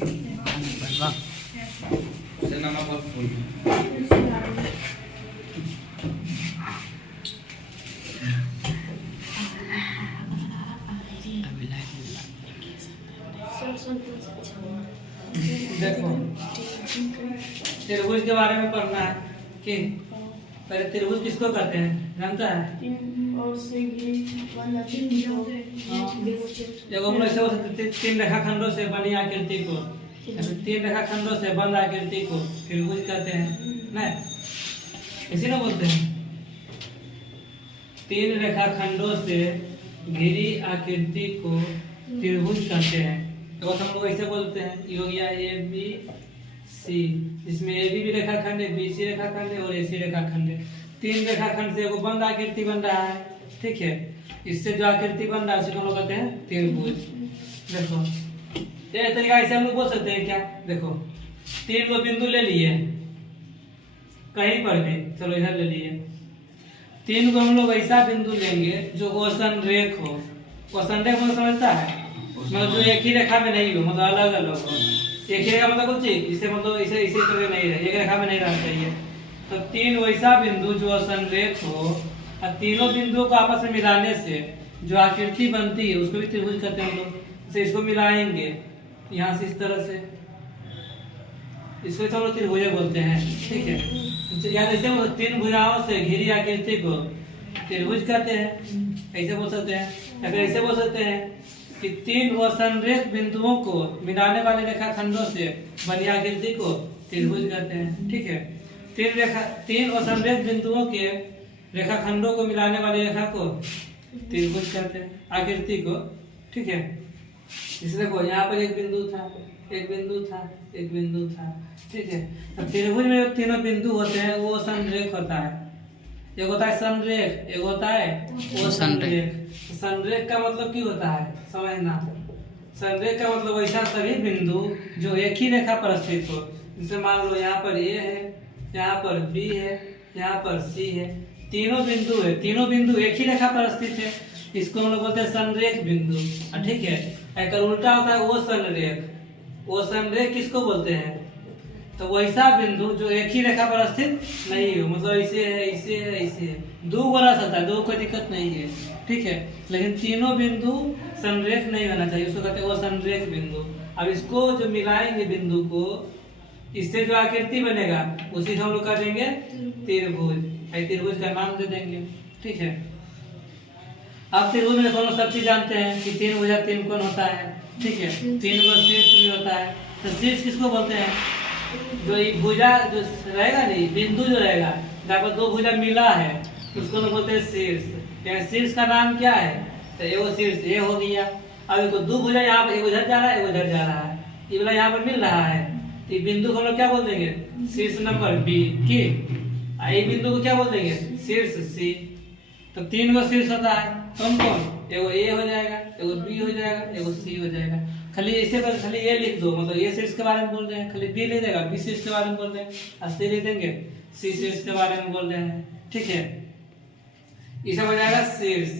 बनवा से नमक और फूल अभी लाइट देखो त्रिभुज के बारे में पढ़ना है कि पहले त्रिभुज किसको कहते हैं जानता है? जब हम लोग ऐसे हो सकते तीन रेखाखंडों से बनी आकृति को, तीन रेखाखंडों से बंद आकृति को त्रिभुज कहते हैं ना, इसी ना बोलते हैं। तीन रेखाखंडों से घिरी आकृति को त्रिभुज कहते हैं। तो हम लोग ऐसे बोलते हैं, ये हो गया ए बी सी, इसमें ए बी रेखाखंड है, बी सी रेखाखंड है और ए सी रेखाखंड है। तीन रेखाखंड से वो बंद आकृति बन रहा है, ठीक है। इससे जो आकृति बन रहा है उसी को हम लोग कहते हैं त्रिभुज। देखो ये तरीका ऐसे हम लोग बोल सकते हैं क्या? देखो तीन को बिंदु ले लिए कहीं पर भी, चलो इधर ले लिए, तीन को हम लोग ऐसा बिंदु लेंगे जो ओसन रेख हो। ओसन रेख मतलब समझता है, मतलब जो एक ही रेखा में नहीं हो, मतलब अलग अलग हो। एक ही रेखा मतलब कुछ चीज इसे मतलब इसे इसी तरह नहीं रहे, एक रेखा में नहीं रहना चाहिए। तो तीन वैसा बिंदु जो ओसन रेख हो और तीनों बिंदुओं को आपस में मिलाने से जो आकृति बनती है उसको भी त्रिभुज कहते हैं हम लोग। जैसे इसको मिलाएंगे यहाँ से इस तरह से, इसको तो हम लोग त्रिभुज बोलते हैं, ठीक है। या जैसे तीन भुजाओं से घिरी आकृति को त्रिभुज कहते हैं, ऐसे बोल सकते हैं। या फिर ऐसे बोल सकते हैं कि तीन असंरेख बिंदुओं को मिलाने वाले रेखाखंडों से बनी आकृति को त्रिभुज कहते हैं, ठीक है। तीन असंरेख बिंदुओं के रेखाखंडों को मिलाने वाली रेखा को त्रिभुज कहते हैं, आकृति को, ठीक है। इसलिए देखो यहाँ पर एक बिंदु था, एक बिंदु था, एक बिंदु था, ठीक है। तो त्रिभुज में जो तीनों बिंदु होते हैं वो संरेख होता है। एक होता है संरेख, एक होता है वो संरेख। संरेख का मतलब क्या होता है समझना। संरेख का मतलब ऐसा सभी बिंदु जो एक ही रेखा पर स्थित हो। जैसे मान लो यहाँ पर ए है, यहाँ पर बी है, यहाँ पर सी है, तीनों बिंदु है, तीनों बिंदु एक ही रेखा पर स्थित है, इसको हम लोग बोलते हैं संरेख बिंदु, ठीक है। अगर उल्टा होता है वो संरेख, वो संरेख किसको बोलते हैं? तो वैसा बिंदु जो एक ही रेखा पर स्थित नहीं हो, मतलब ऐसे है, ऐसे है, ऐसे है, दो बना सकता है, दो कोई दिक्कत नहीं है, ठीक है। लेकिन तीनों बिंदु संरेख नहीं होना चाहिए, उसको कहते हैं वो संरेख बिंदु। अब इसको जो मिलाएंगे बिंदु को, इससे जो आकृति बनेगा उसी हम लोग कर देंगे त्रिभुज, त्रिभुज का नाम दे देंगे, ठीक है। अब त्रिभुज में दोनों सब चीज जानते हैं कि तीन भुजा तीन कोण होता है, ठीक है। तीन को शीर्ष भी होता है। तो शीर्ष किसको बोलते हैं? जो ये भुजा जो रहेगा नहीं, बिंदु जो रहेगा जहाँ पर दो भुजा मिला है उसको लोग बोलते हैं शीर्ष। शीर्ष का नाम क्या है? तो ये वो शीर्ष ये हो गया। अब देखो दो भुजा यहाँ पर, एक उधर जा रहा है, एक उधर जा रहा है, ये वाला यहाँ पर मिल रहा है, तो बिंदु को हम लोग क्या बोल देंगे? शीर्ष नंबर बी की। ये बिंदु को क्या बोल देंगे? शीर्ष सी। तो तीन को शीर्ष होता है, कौन कौन? एगो ए हो जाएगा, एगो बी हो जाएगा, एगो सी हो जाएगा। खाली ऐसे पर खाली ए लिख दो, मतलब ए शीर्ष के बारे में बोल रहे हैं, खाली बी लिख देगा, बी शीर्ष के बारे में बोल रहे हैं, और सी लिख देंगे, सी शीर्ष के बारे में बोल रहे हैं, ठीक है। ये सब हो जाएगा शीर्ष,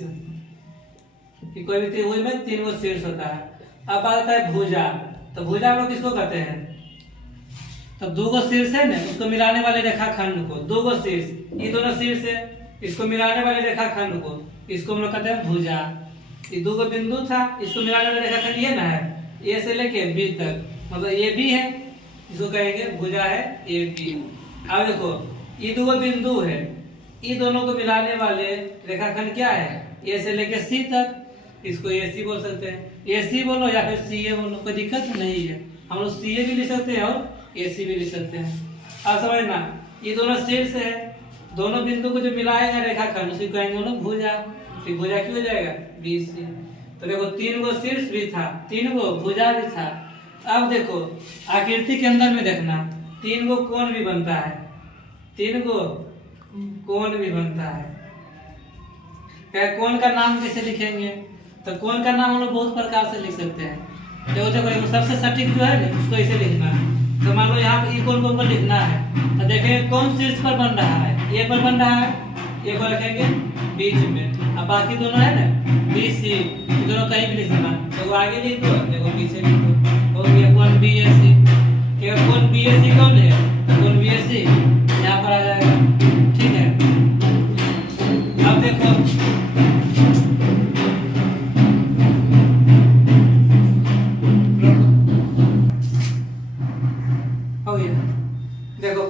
कि कोई भी त्रिभुज में तीन को शीर्ष होता है। अब आता है भुजा। तो भुजा हम लोग किसको कहते हैं? तो दो गो शीर्ष है ना, उसको मिलाने वाले रेखाखंड को, दो गो शीर्ष, ये दोनों शीर्ष है, इसको मिलाने वाले रेखाखंड को, इसको हम लोग कहते हैं भुजा। ये दो गो बिंदु था, इसको मिलाने वाला रेखाखंड ये ना है, ए से लेके बी तक, मतलब ये बी है, इसको कहेंगे भुजा है ए बी। अब देखो ये दो गो बिंदु है, ये दोनों को मिलाने वाले रेखाखंड क्या है? ए से लेके सी तक, इसको ए सी बोल सकते हैं। ए सी बोलो या फिर सी ए बोलो, कोई दिक्कत नहीं है। हम लोग सी ए भी लिख सकते हैं और ए सी भी लिख सकते हैं। अब समझना, ये दोनों शीर्ष है, दोनों बिंदु को जो मिलाएगा रेखाखंड उसी को कहेंगे हम लोग भुजा। तो भुजा क्यों हो जाएगा? B C. तो देखो तीन गो शीर्ष भी था, तीन गो भुजा भी था। अब देखो आकृति के अंदर में देखना, तीन गो कोण भी बनता है, तीन गो कोण भी बनता है। क्या कोण का नाम कैसे लिखेंगे? तो कोण का नाम हम लोग बहुत प्रकार से लिख सकते हैं। देखो सबसे सटीक जो है ना उसको ऐसे लिखना है। तो मान लो यहाँ पे कोण को लिखना है, तो देखेंगे कौन शीर्ष पर बन रहा है? ए पर बन रहा है, ए को रखेंगे बीच में, अब बाकी दोनों है ना बी सी, दोनों कहीं भी लिख सकना। तो आगे लिख दो, देखो पीछे लिख दो, हो गया कोण बी एस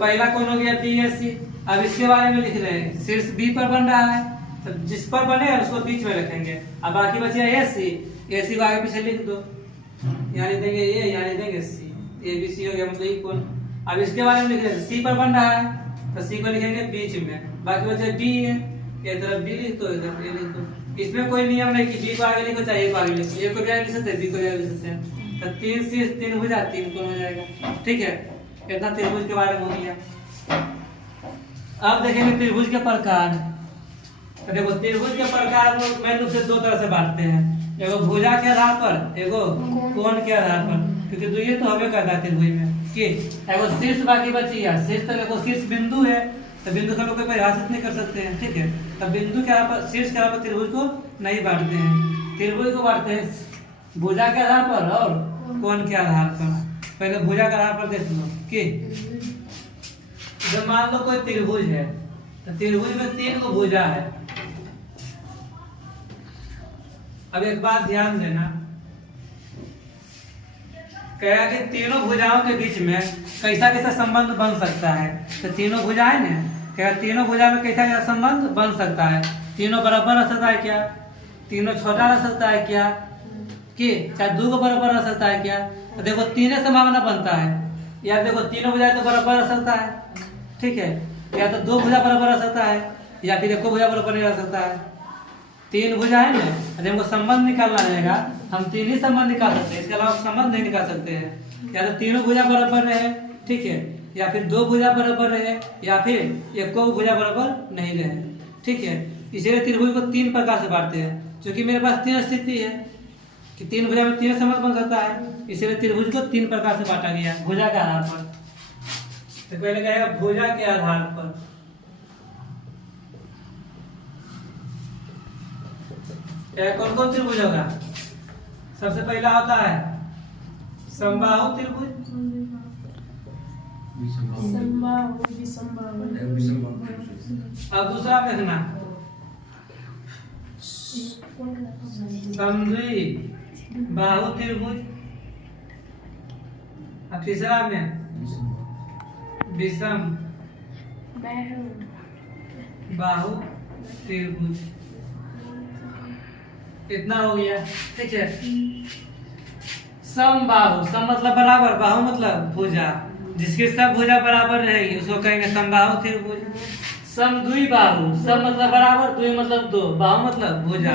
पहला कौन हो गया BSC। अब इसके बारे में लिख रहे हैं, शीर्ष B पर बन रहा है तो जिस पर बने उसको बीच में रखेंगे। अब बाकी बचे AC, AC को आगे पीछे लिख दो, यहाँ लिख देंगे A, यहाँ लिख देंगे C, ABC हो गया मतलब ये कौन। अब इसके बारे में लिख रहे हैं, C पर बन रहा है तो C को लिखेंगे बीच में, बाकी बचे B है, एक तरफ B लिख दो, इधर A लिख दो। इसमें कोई नियम नहीं कि B को आगे लिखो चाहे A को आगे लिखो, A को भी आगे लिख सकते हैं, B को भी आगे लिख सकते हैं। तो 3 से 3 भुजा 3 कोण हो जाएगा। ठीक है, इतना त्रिभुज के बारे में हो गया। अब देखेंगे त्रिभुज के प्रकार। तो देखो त्रिभुज के प्रकार को मेन रूप से दो तरह से बांटते हैं, एगो भुजा के आधार पर, एगो कोण के आधार पर, क्योंकि दो ये तो हमें करता है त्रिभुज में कि एगो शीर्ष बाकी बची है, शीर्ष तक एगो शीर्ष बिंदु है तो बिंदु का लोग परिभाषित नहीं कर सकते हैं। ठीक है, तब बिंदु के आधार पर, शीर्ष के आधार पर त्रिभुज को नहीं बांटते हैं। त्रिभुज को बांटते हैं भुजा के आधार पर और कोण के आधार पर। पहले भुजा के आधार पर देख लो कि जब मान लो कोई त्रिभुज है तो त्रिभुज में 3 को भुजा है। अब एक बात ध्यान देना, कहा कि तीनों भुजाओं के बीच में कैसा कैसा संबंध बन सकता है। तो तीनों भुजाएं ना, क्या तीनों भुजा में कैसा कैसा संबंध बन सकता है। तीनों बराबर रह सकता है क्या, तीनों छोटा रह सकता है क्या, कि चाहे 2 को बराबर रह सकता है क्या। तो देखो 3 संभावना बनता है, या देखो तीनों भुजा तो बराबर रह सकता है। ठीक है, या तो 2 भुजा बराबर रह सकता है, या फिर 1 भुजा बराबर नहीं रह सकता है। 3 भुजा है ना, यदि हमको संबंध निकालना रहेगा हम 3 ही संबंध निकाल सकते हैं, इसके अलावा संबंध नहीं निकाल सकते हैं। या तो तीनों भुजा बराबर रहे, ठीक है, या फिर 2 भुजा बराबर रहे, या फिर 1 भुजा बराबर नहीं रहे। ठीक है, इसीलिए त्रिभुज को 3 प्रकार से बांटते हैं। क्योंकि मेरे पास 3 स्थिति है कि 3 भुजा में 3 संबंध बन सकता है, इसलिए त्रिभुज को 3 प्रकार से बांटा गया भुजा के आधार पर। तो पहले कहेगा भुजा के आधार पर। कौन कौन त्रिभुज होगा, सबसे पहला होता है समबाहु त्रिभुज, अब दूसरा देखना समद्वि बाहु त्रिभुज, अब तीसरा में विषम बाहु त्रिभुज। इतना हो गया। ठीक है, समबाहु, सम मतलब बराबर, बाहु मतलब भुजा, जिसकी सब भुजा बराबर रहेगी उसको कहेंगे समबाहु त्रिभुज। समद्विबाहु, सम मतलब बराबर, द्वि मतलब 2, बाहु मतलब भुजा,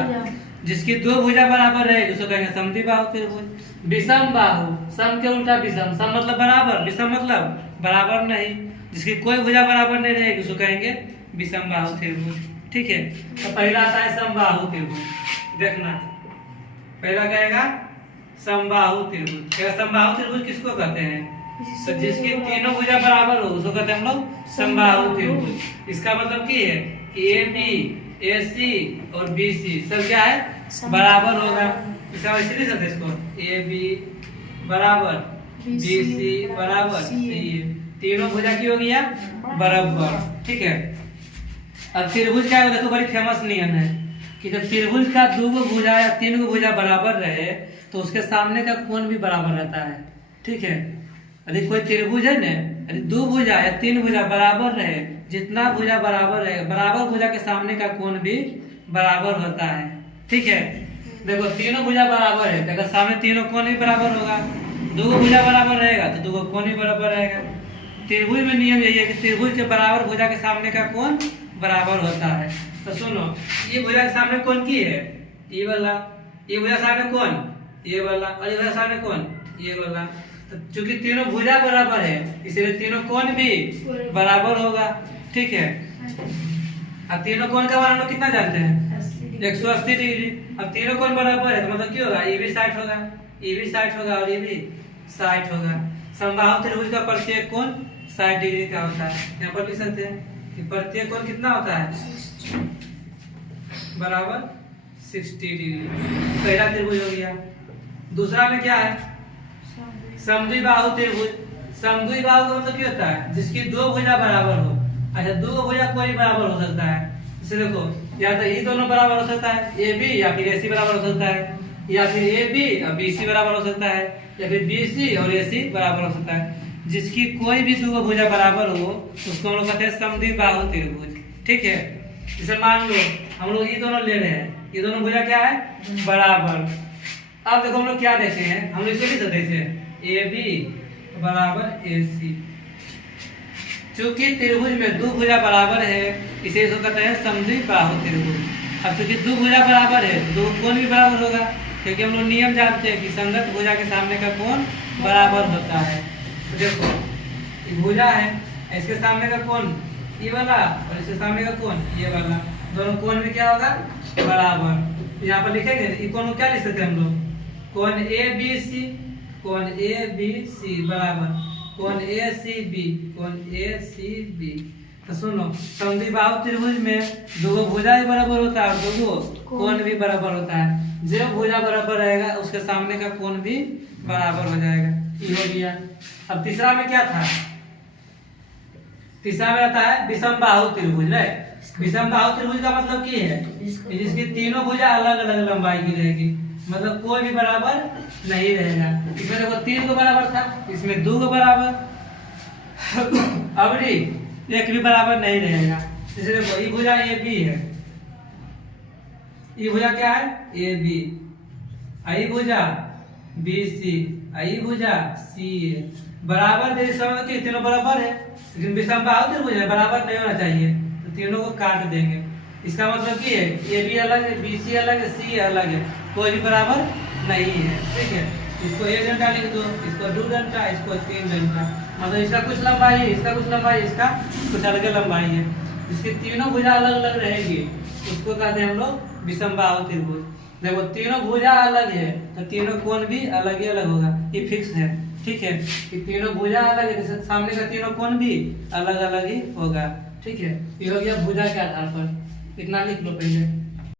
जिसकी 2 भुजा बराबर रहेगी उसको कहेंगे समद्विबाहु त्रिभुज। विषम बाहु, सम के उल्टा विषम, सम मतलब बराबर, विषम मतलब बराबर नहीं, जिसकी कोई भुजा बराबर नहीं रहेगी उसको कहेंगे विषम बाहु त्रिभुज। ठीक है, तो पहला आता है समबाहु त्रिभुज। देखना पहला कहेगा समबाहु त्रिभुज। क्या समबाहु त्रिभुज किसको कहते हैं, तो जिसकी तीनों भुजा बराबर हो उसको कहते हैं हम लोग समबाहु त्रिभुज। इसका मतलब की है कि AB, AC और BC सब क्या है बराबर होगा। इसका इसलिए सकते इसको AB बराबर BC बराबर CA, तीनों भुजा की हो गया बराबर। ठीक है, अब त्रिभुज क्या है देखो, बड़ी फेमस नियम है कि जब त्रिभुज का 2 भुजा या 3 भुजा बराबर रहे तो उसके सामने का कोण भी बराबर रहता है। ठीक है, यदि कोई त्रिभुज है ना, यदि 2 भुजा या 3 भुजा बराबर रहे, जितना भुजा बराबर रहे, बराबर भुजा के सामने का कोण भी बराबर होता है। ठीक है, देखो तीनों भुजा बराबर है तो अगर सामने तीनों कोण भी बराबर होगा, 2 भुजा बराबर रहेगा तो 2 कोण भी बराबर रहेगा। त्रिभुज में नियम यही है कि त्रिभुज के बराबर भुजा के सामने का कोण बराबर होता है। तो सुनो, ये भुजा के सामने कौन की है, ये वाला, ये भुजा सामने कौन, ये वाला, और ये भुजा सामने कौन, ये वाला। तो चूंकि तीनों भुजा बराबर है इसलिए तीनों कोण भी बराबर होगा। ठीक है, अब तीनों कोण का मान हम लोग कितना जानते हैं 180 डिग्री। अब तीनों कोण बराबर है तो मतलब क्या होगा, ये भी 60 होगा, ये भी 60 होगा और ये भी 60 होगा। समबाहु त्रिभुज का प्रत्येक कोण 60 डिग्री का होता है। यहाँ पर लिख सकते हैं कि प्रत्येक कोण कितना होता है बराबर 60 डिग्री। पहला त्रिभुज हो गया। दूसरा में क्या है समद्विबाहु त्रिभुज। समद्विबाहु का मतलब क्या होता है, जिसकी 2 भुजा बराबर हो। अच्छा, 2 भुजा कोई बराबर हो सकता है, इसे देखो या तो ये दोनों बराबर हो सकता है AB, या फिर AC बराबर हो सकता है, या फिर AB और BC बराबर हो सकता है, या फिर BC और AC बराबर हो सकता है। जिसकी कोई भी दो भुजा बराबर हो उसको हम लोग कहते हैं समद्विबाहु त्रिभुज। ठीक है, जैसे मान लो हम लोग ये दोनों ले रहे हैं, ये दोनों भुजा क्या है बराबर। अब देखो हम लोग क्या देखे हैं, हम लोग इसे लिख सकते हैं AB बराबर AC। चूंकि त्रिभुज में दो भुजा बराबर है इसे इसको कहते हैं समद्विबाहु त्रिभुज। अब चूंकि दो भुजा बराबर है दो कोण भी बराबर होगा, क्योंकि हम लोग नियम जानते हैं कि संगत भुजा के सामने का कोण बराबर होता है। तो देखो ये भुजा है, इसके सामने का कोण ये वाला और इसके सामने का कोण ये वाला, दोनों कोण में क्या होगा बराबर। यहाँ पर लिखेंगे ये कोण को क्या लिख सकते हैं हम लोग, कोण ABC, कोण ABC बराबर कोण ACB, कोण ACB। तो सुनो समद्विबाहु त्रिभुज में दो भुजा भी बराबर होता है और दो कोण भी बराबर होता है। जो भुजा बराबर रहेगा उसके सामने का कोण भी बराबर हो जाएगा। ये हो गया। अब तीसरा में क्या था, तीसरा में आता है विषमबाहु त्रिभुज। विषमबाहु त्रिभुज का मतलब क्या है, जिसकी तीनों भुजा अलग अलग लंबाई की रहेगी, मतलब कोई भी बराबर नहीं रहेगा। इसमें देखो 3 को बराबर था, इसमें 2 को बराबर, अब एक भी बराबर नहीं रहेगा। जैसे देखो ये भुजा AB है, ये भुजा क्या है AB, आई भुजा BC, आई भुजा CA बराबर। जैसे समझ कि तीनों बराबर है, लेकिन विषमबाहु त्रिभुज है बराबर नहीं होना चाहिए, तो तीनों को काट देंगे। इसका मतलब क्या है AB अलग है, BC अलग है, C अलग है, कोई भी बराबर नहीं है। ठीक है, इसको 1 डंडा लिख दो, इसको 2 डंडा, इसको 3 डंडा, मतलब इसका कुछ लंबाई है, इसका कुछ लंबाई, इसका कुछ अलग लंबाई है। इसकी तीनों भुजा अलग अलग रहेगी उसको कहते हैं हम लोग विषमबाहु त्रिभुज। देखो तीनों भुजा अलग है तो तीनों कोण भी अलग ही अलग होगा, ये फिक्स है। ठीक है, कि तीनों भुजा अलग है, जैसे सामने का तीनों कोण भी अलग अलग ही होगा। ठीक है, ये हो गया भुजा के आधार पर, इतना लिख लो पहले।